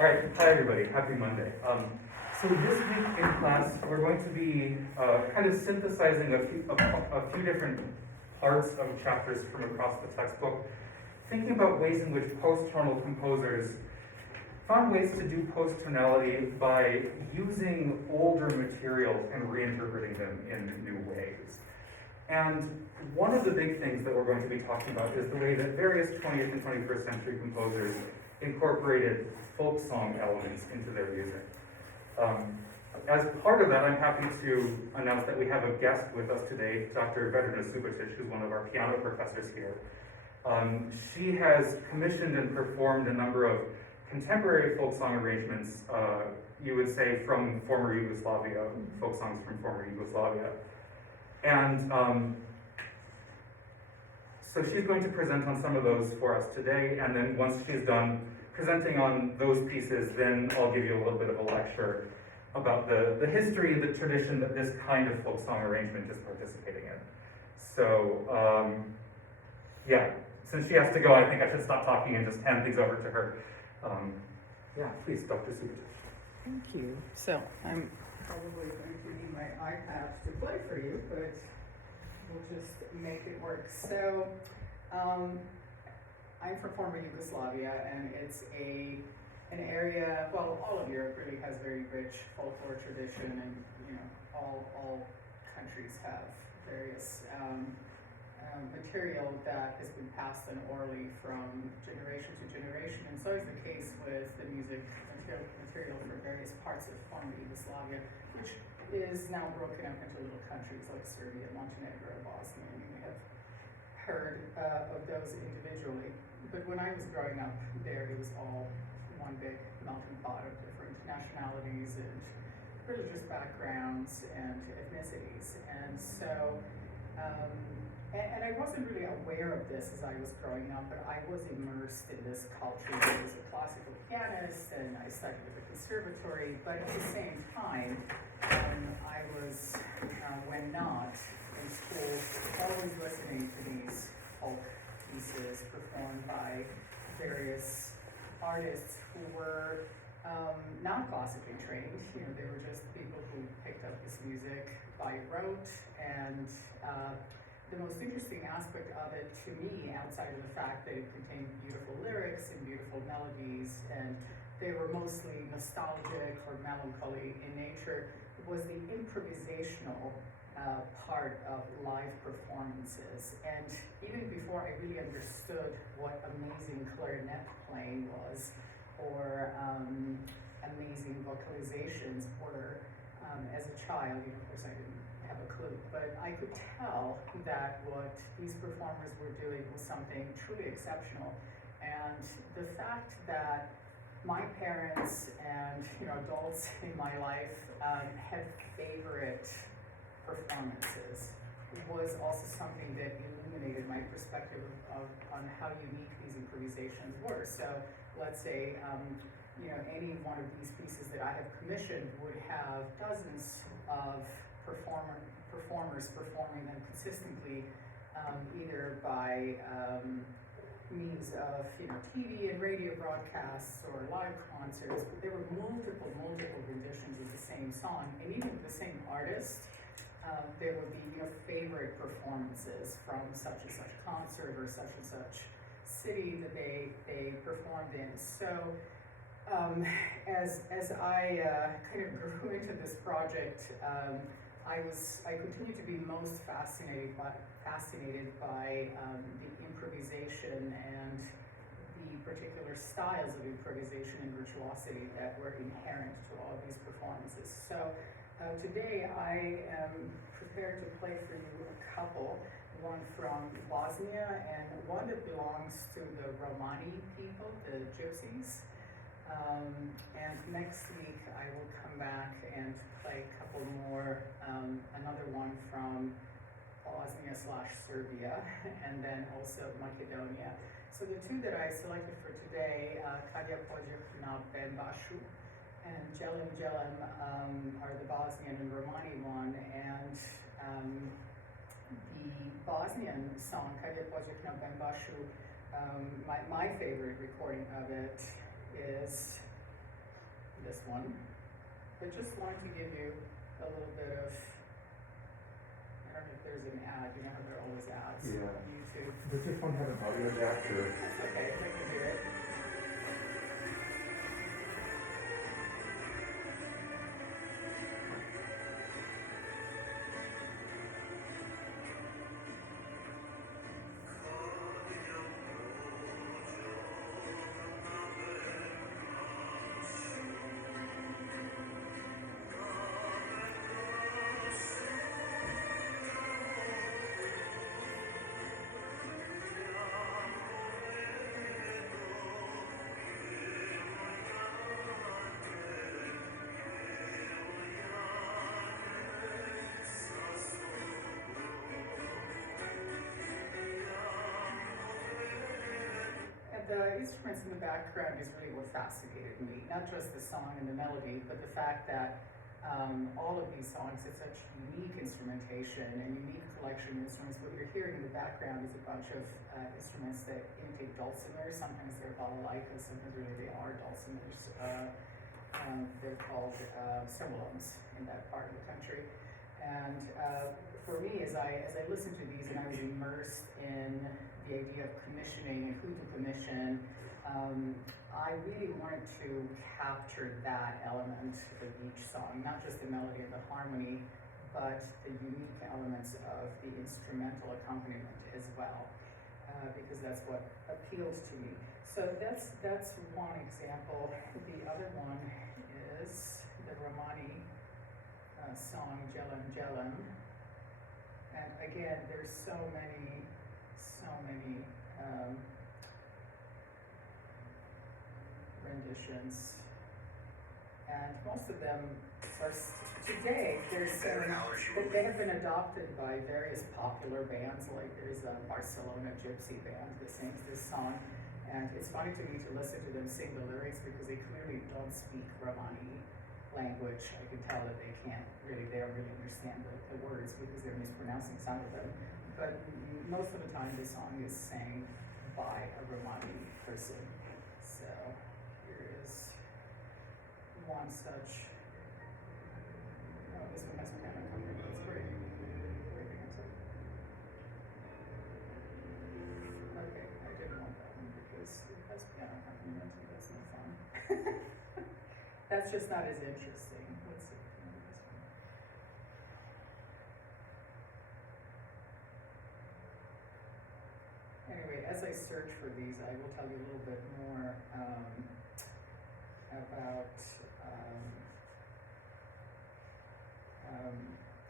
All right, hi everybody, happy Monday. So this week in class, we're going to be kind of synthesizing a few different parts of chapters from across the textbook, thinking about ways in which post-tonal composers found ways to do post-tonality by using older material and reinterpreting them in new ways. And one of the big things that we're going to be talking about is the way that various 20th and 21st century composers incorporated folk song elements into their music. As part of that, I'm happy to announce that we have a guest with us today, Dr. Vedrana Subotic, who's one of our piano professors here. She has commissioned and performed a number of contemporary folk song arrangements, you would say from former Yugoslavia, folk songs from former Yugoslavia. And so she's going to present on some of those for us today, and then once she's done presenting on those pieces, then I'll give you a little bit of a lecture about the history, the tradition that this kind of folk song arrangement is participating in. So, yeah, since she has to go, I think I should stop talking and just hand things over to her. Yeah, please, Dr. Subotic. Thank you. So, I'm probably going to need my iPad to play for you, but we'll just make it work. So, I'm from former Yugoslavia, and it's an area, well, all of Europe really has very rich folklore tradition, and all countries have various material that has been passed on orally from generation to generation, and so is the case with the music material for various parts of former Yugoslavia, which is now broken up into little countries like Serbia, Montenegro, Bosnia, and you may have heard of those individually. But when I was growing up there, it was all one big melting pot of different nationalities and religious backgrounds and ethnicities. And so, and I wasn't really aware of this as I was growing up, but I was immersed in this culture. I was a classical pianist and I studied at the conservatory, but at the same time, I was, when not in school, always listening to these folk pieces performed by various artists who were not classically trained. They were just people who picked up this music by rote, and the most interesting aspect of it to me, outside of the fact that it contained beautiful lyrics and beautiful melodies, and they were mostly nostalgic or melancholy in nature, was the improvisational part of live performances. And even before I really understood what amazing clarinet playing was, or amazing vocalizations were, as a child, of course I didn't have a clue, but I could tell that what these performers were doing was something truly exceptional. And the fact that my parents and adults in my life had favorite performances was also something that illuminated my perspective on how unique these improvisations were. So let's say any one of these pieces that I have commissioned would have dozens of performers performing them consistently, either by means of TV and radio broadcasts or live concerts, but there were multiple renditions of the same song, and even with the same artist, there would be favorite performances from such and such concert or such and such city that they performed in. So as I kind of grew into this project, I continued to be most fascinated by the improvisation and the particular styles of improvisation and virtuosity that were inherent to all of these performances. So today I am prepared to play for you a couple, one from Bosnia and one that belongs to the Romani people, the Gypsies. And next week I will come back and play a couple more, another one from Bosnia/Serbia, and then also Macedonia. So the two that I selected for today, Kadja Pođeh na Bembašu and Jelem Jelem, are the Bosnian and Romani one, and the Bosnian song, Kadja Pođeh na Bembašu, my favorite recording of it is this one, but just wanted to give you a little bit of, I don't know if there's an ad, you know how there are always ads Yeah. on YouTube. Does this one have an audio jack or? That's okay, I can do it. The instruments in the background is really what fascinated me, not just the song and the melody, but the fact that all of these songs have such unique instrumentation and unique collection of instruments. What you're hearing in the background is a bunch of instruments that imitate dulcimers. Sometimes they're balalaikas, sometimes really they are dulcimers. They're called cembaloms in that part of the country. And for me, as I listened to these and I was immersed in the idea of commissioning and who to commission, I really wanted to capture that element of each song, not just the melody and the harmony, but the unique elements of the instrumental accompaniment as well, because that's what appeals to me. So that's one example. The other one is the Romani song Jelan Jelan, and again, there's so many renditions, and most of them are today. They have been adopted by various popular bands, like there's a Barcelona gypsy band that sings this song, and it's funny to me to listen to them sing the lyrics because they clearly don't speak Romani language. I can tell that they don't really understand the words because they're mispronouncing some of them. But most of the time, the song is sang by a Romani person. So here is one such. Oh, this one has piano accompaniment. It's great. Okay, I didn't want that one because it has piano accompaniment and that's no fun. That's just not as interesting. Let's see. This one. Anyway, as I search for these, I will tell you a little bit more about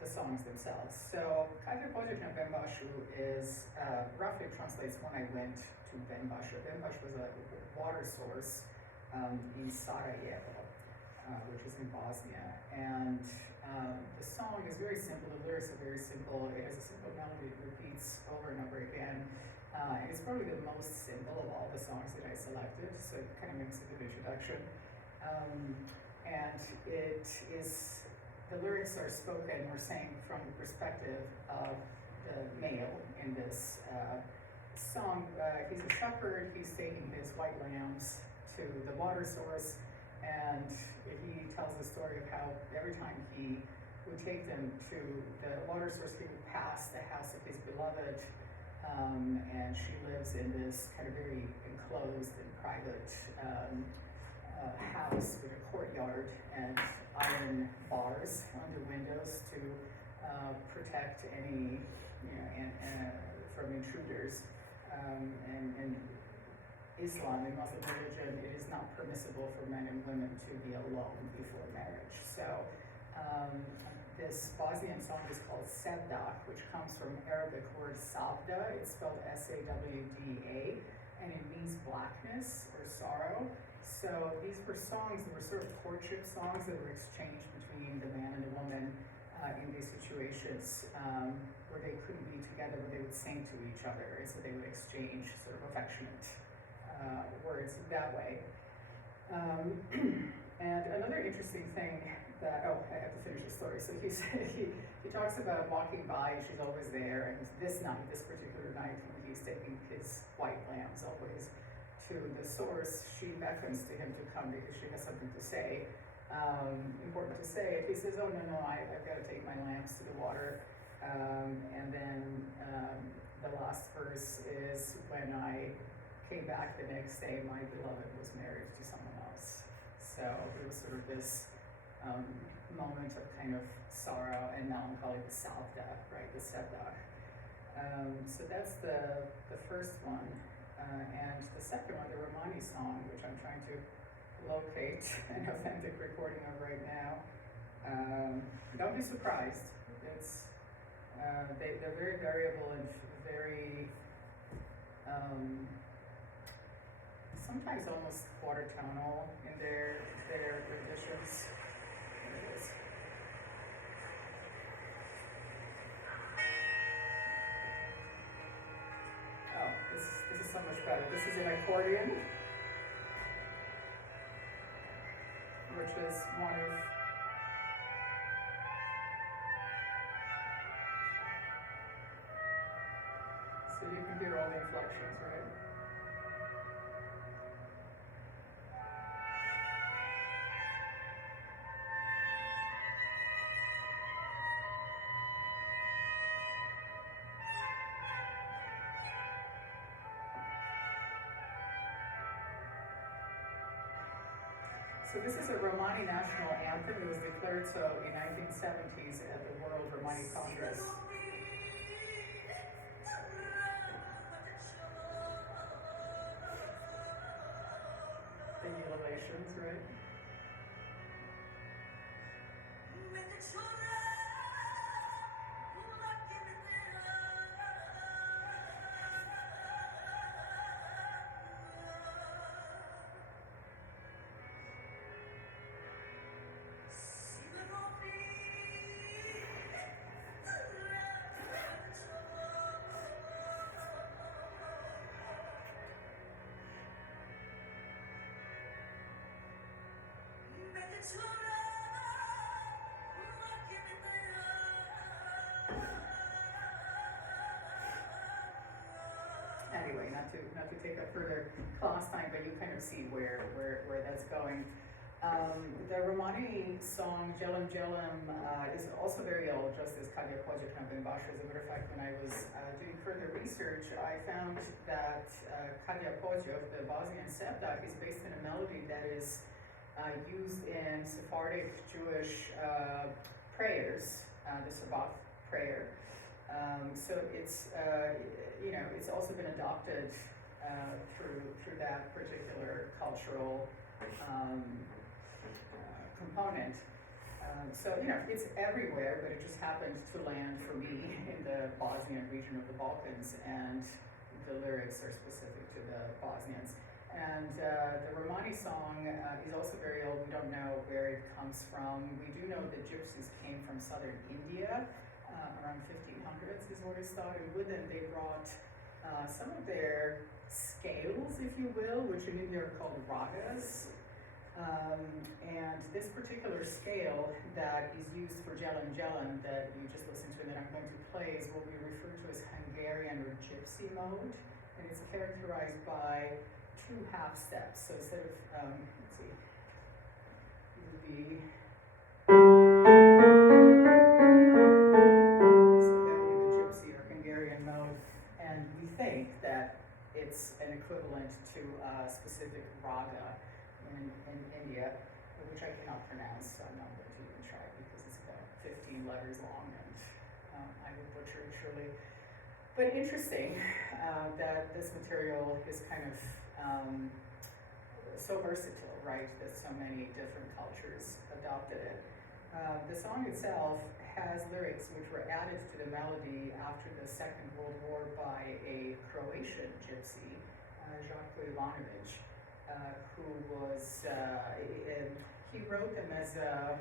the songs themselves. So, Kadri Požična Benbašu is, roughly translates when I went to Benbaš. Benbaš was a water source in Sarajevo, which is in Bosnia. And the song is very simple, the lyrics are very simple, it has a simple melody, it repeats over and over again. And it's probably the most simple of all the songs that I selected, so it kind of makes a good introduction. And it is, the lyrics are spoken or sang from the perspective of the male in this song. He's a shepherd, he's taking his white lambs to the water source, and he tells the story of how every time he would take them to the water source, he would pass the house of his beloved, and she lives in this kind of very enclosed and private house with a courtyard and iron bars on the windows to protect any, from intruders. And Islam, in Muslim religion, it is not permissible for men and women to be alone before marriage. So this Bosnian song is called Sevda, which comes from Arabic word Savda. It's spelled S-A-W-D-A, and it means blackness or sorrow. So these were songs that were sort of courtship songs that were exchanged between the man and the woman in these situations where they couldn't be together, but they would sing to each other, and so they would exchange sort of affectionate words that way. And another interesting thing that, I have to finish the story. So he talks about walking by and she's always there, and this particular night, when he's taking his white lambs always to the source, she beckons to him to come because she has something to say. Important to say. He says, "Oh no, I've got to take my lamps to the water." And then the last verse is, "When I came back the next day, my beloved was married to someone else." So it was sort of this moment of kind of sorrow and melancholy, the Savda, right, the Sevda. So that's the first one. And the second one, the Romani song, which I'm trying to locate an authentic recording of right now. Don't be surprised. It's they're very variable and very sometimes almost quarter tonal in their renditions. Here it is. Oh, this is so much better. This is an accordion, which is one of so you can hear all the inflections, right? So this is a Romani national anthem. It was declared so in 1970s at the World Romani Congress. The elevations, right? Anyway, not to take up further class time, but you kind of see where that's going. The Romani song Jelam Jelam is also very old, just as Kadya Koja Kamben Basha. As a matter of fact, when I was doing further research, I found that Kadya Koja of the Bosnian Sevda is based in a melody that is used in Sephardic Jewish prayers, the Sabbath prayer. So it's it's also been adopted through that particular cultural component. So it's everywhere, but it just happened to land for me in the Bosnian region of the Balkans, and the lyrics are specific to the Bosnians. And the Romani song is also very old. We don't know where it comes from. We do know that gypsies came from southern India around 1500s is what is thought, and with them they brought some of their scales, if you will, which in India are called ragas. And this particular scale that is used for Jelam Jelam that you just listened to and that I'm going to play is what we refer to as Hungarian or gypsy mode, and it's characterized by two half steps. So instead of, let's see, it would be, so that would be the gypsy or Hungarian mode, and we think that it's an equivalent to a specific raga in India, which I cannot pronounce, so I'm not going to even try because it's about 15 letters long and I would butcher it surely. But interesting that this material is kind of so versatile, right, that so many different cultures adopted it. The song itself has lyrics which were added to the melody after the Second World War by a Croatian gypsy, Žarko Ivanović, who was, he wrote them as a,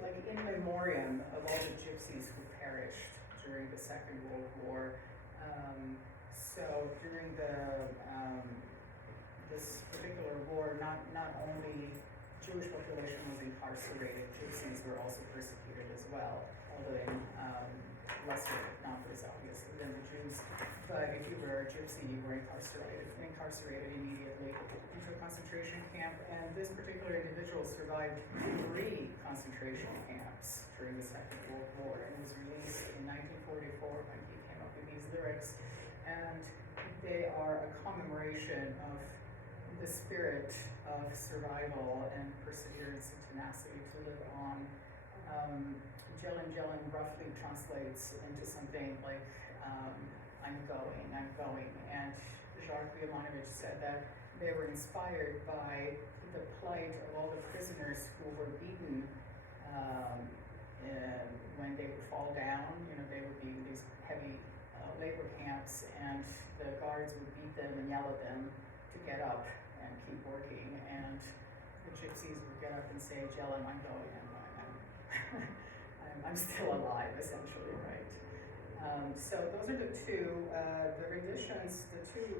like in memoriam of all the gypsies who perished during the Second World War. So during this particular war, not only Jewish population was incarcerated, gypsies were also persecuted as well, although in lesser, not as obvious than the Jews. But if you were a gypsy, you were incarcerated immediately into a concentration camp. And this particular individual survived 3 concentration camps during the Second World War and was released in 1944 when he came up with these lyrics. And they are a commemoration of the spirit of survival and perseverance and tenacity to live on. Jelen roughly translates into something like, I'm going. And Jacques Jovanovic said that they were inspired by the plight of all the prisoners who were beaten when they would fall down. They would be in these heavy labor camps, and the guards would beat them and yell at them to get up and keep working. And the gypsies would get up and say, Jelen, I'm going. I'm still alive, essentially, right? So those are the two, the renditions, the two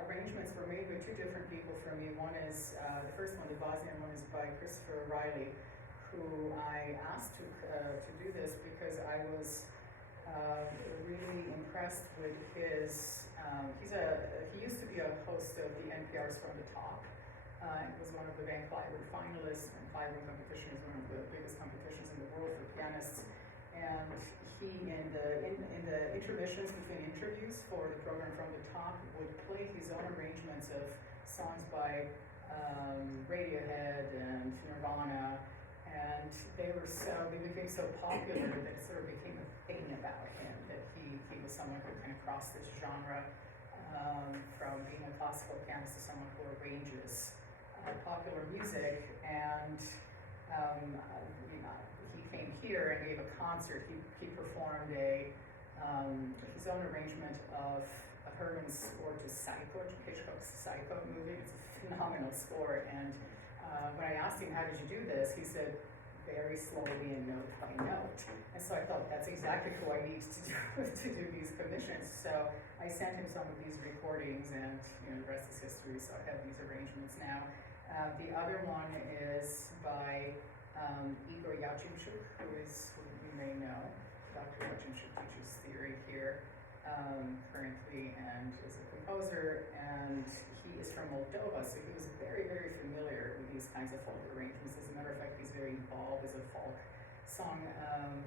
arrangements were made by 2 different people from me. One is, the first one, the Bosnian one, is by Christopher Riley, who I asked to do this because I was really impressed with his, he used to be a host of the NPR's From the Top. It was one of the Van Cliburn finalists, and Cliburn competition is one of the biggest competitions in the world for pianists. And he, in the intermissions between interviews for the program From the Top, would play his own arrangements of songs by Radiohead and Nirvana, and they became so popular that it sort of became a thing about him, that he was someone who kind of crossed this genre from being a classical pianist to someone who arranges popular music. And he came here and gave a concert. He performed his own arrangement of Herman's score to Psycho, Hitchcock's Psycho movie. It's a phenomenal score. And when I asked him, how did you do this? He said, very slowly and note by note. And so I thought, that's exactly who I need to do these commissions. So I sent him some of these recordings, and the rest is history. So I have these arrangements now. The other one is by Igor Yachimchuk, who you may know. Dr. Yachimchuk teaches theory here currently and is a composer, and he is from Moldova, so he was very, very familiar with these kinds of folk arrangements. As a matter of fact, he's very involved as a folk song,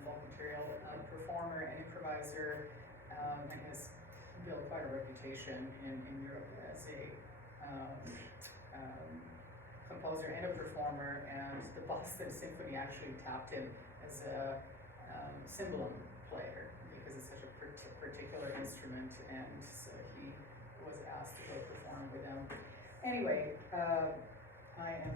folk material performer and improviser, and has built quite a reputation in Europe as a composer and a performer. And the Boston Symphony actually tapped him as a cymbalum player because it's such a particular instrument, and so he was asked to go perform with them. Anyway, I am